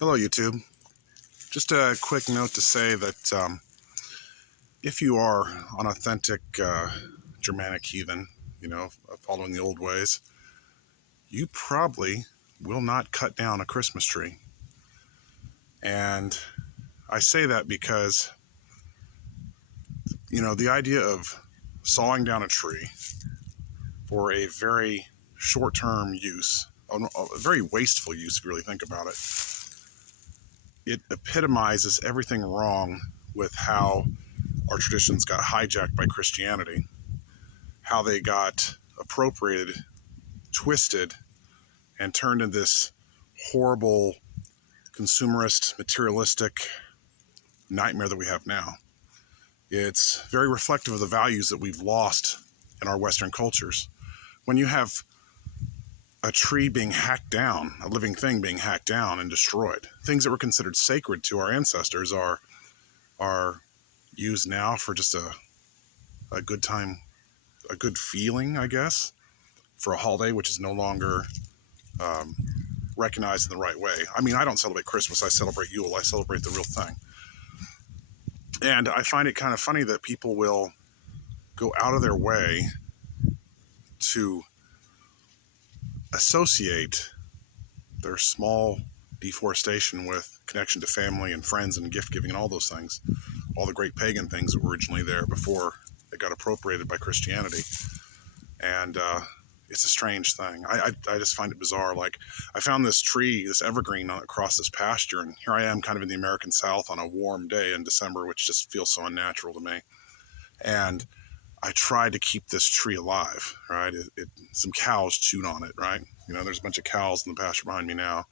Hello, YouTube. Just a quick note to say that if you are an authentic Germanic heathen, following the old ways, you probably will not cut down a Christmas tree. And I say that because, the idea of sawing down a tree for a very short-term use, a very wasteful use if you really think about it, it epitomizes everything wrong with how our traditions got hijacked by Christianity, how they got appropriated, twisted, and turned into this horrible, consumerist, materialistic nightmare that we have now. It's very reflective of the values that we've lost in our Western cultures. When you have a tree being hacked down, a living thing being hacked down and destroyed, things that were considered sacred to our ancestors are used now for just a good time, a good feeling, I guess, for a holiday which is no longer recognized in the right way. I mean, I don't celebrate Christmas, I celebrate Yule, I celebrate the real thing. And I find it kind of funny that people will go out of their way to associate their small deforestation with connection to family and friends and gift giving and all those things, all the great pagan things that were originally there before it got appropriated by Christianity. And it's a strange thing. I just find it bizarre. Like, I found this tree, this evergreen across this pasture, and here I am kind of in the American South on a warm day in December, which just feels so unnatural to me. And I tried to keep this tree alive, right? Some cows chewed on it, right? There's a bunch of cows in the pasture behind me now.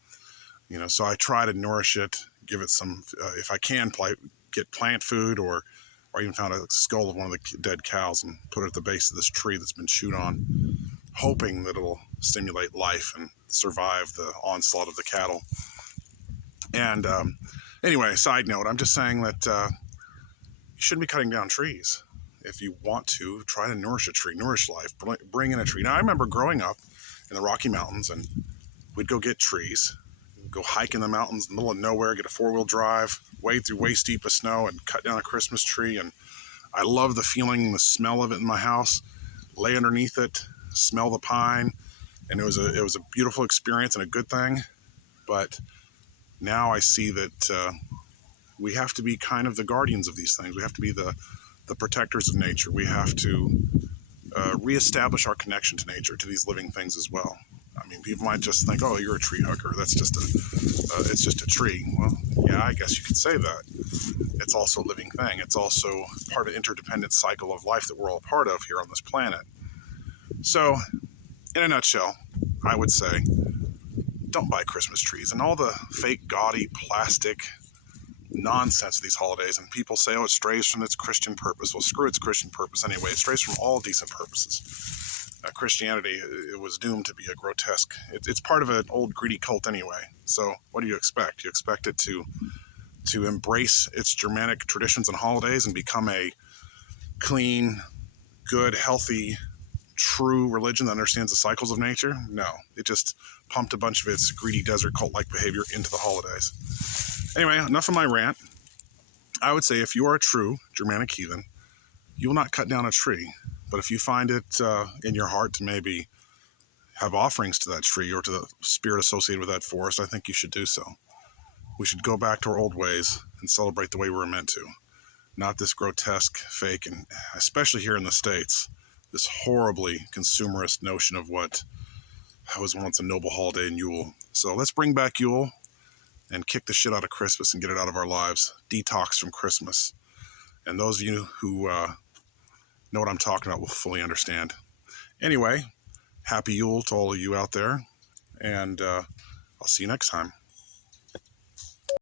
So I try to nourish it, give it some, if I can, get plant food, or even found a skull of one of the dead cows and put it at the base of this tree that's been chewed on, hoping that it'll stimulate life and survive the onslaught of the cattle. And anyway, side note, I'm just saying that you shouldn't be cutting down trees. If you want to, try to nourish a tree, nourish life, bring in a tree. Now, I remember growing up in the Rocky Mountains, and we'd go get trees, go hike in the mountains in the middle of nowhere, get a four-wheel drive, wade through waist deep of snow, and cut down a Christmas tree. And I love the feeling, the smell of it in my house, lay underneath it, smell the pine, and it was a beautiful experience and a good thing. But now I see that we have to be kind of the guardians of these things. We have to be the protectors of nature. We have to reestablish our connection to nature, to these living things as well. I mean, people might just think, "Oh, you're a tree hugger. That's just it's just a tree." Well, yeah, I guess you could say that. It's also a living thing. It's also part of the interdependent cycle of life that we're all a part of here on this planet. So, in a nutshell, I would say, don't buy Christmas trees and all the fake, gaudy, plastic nonsense of these holidays. And people say, "Oh, it strays from its Christian purpose." Well, screw its Christian purpose anyway. It strays from all decent purposes. Christianity, it was doomed to be a grotesque. It's part of an old greedy cult anyway. So what do you expect? You expect it to embrace its Germanic traditions and holidays and become a clean, good, healthy, true religion that understands the cycles of nature? No, it just pumped a bunch of its greedy desert cult-like behavior into the holidays. Anyway, enough of my rant. I would say if you are a true Germanic heathen, you will not cut down a tree. But if you find it in your heart to maybe have offerings to that tree or to the spirit associated with that forest, I think you should do so. We should go back to our old ways and celebrate the way we were meant to. Not this grotesque, fake, and especially here in the States, this horribly consumerist notion of what was once a noble holiday in Yule. So let's bring back Yule and kick the shit out of Christmas and get it out of our lives. Detox from Christmas. And those of you who know what I'm talking about will fully understand. Anyway, happy Yule to all of you out there, and I'll see you next time.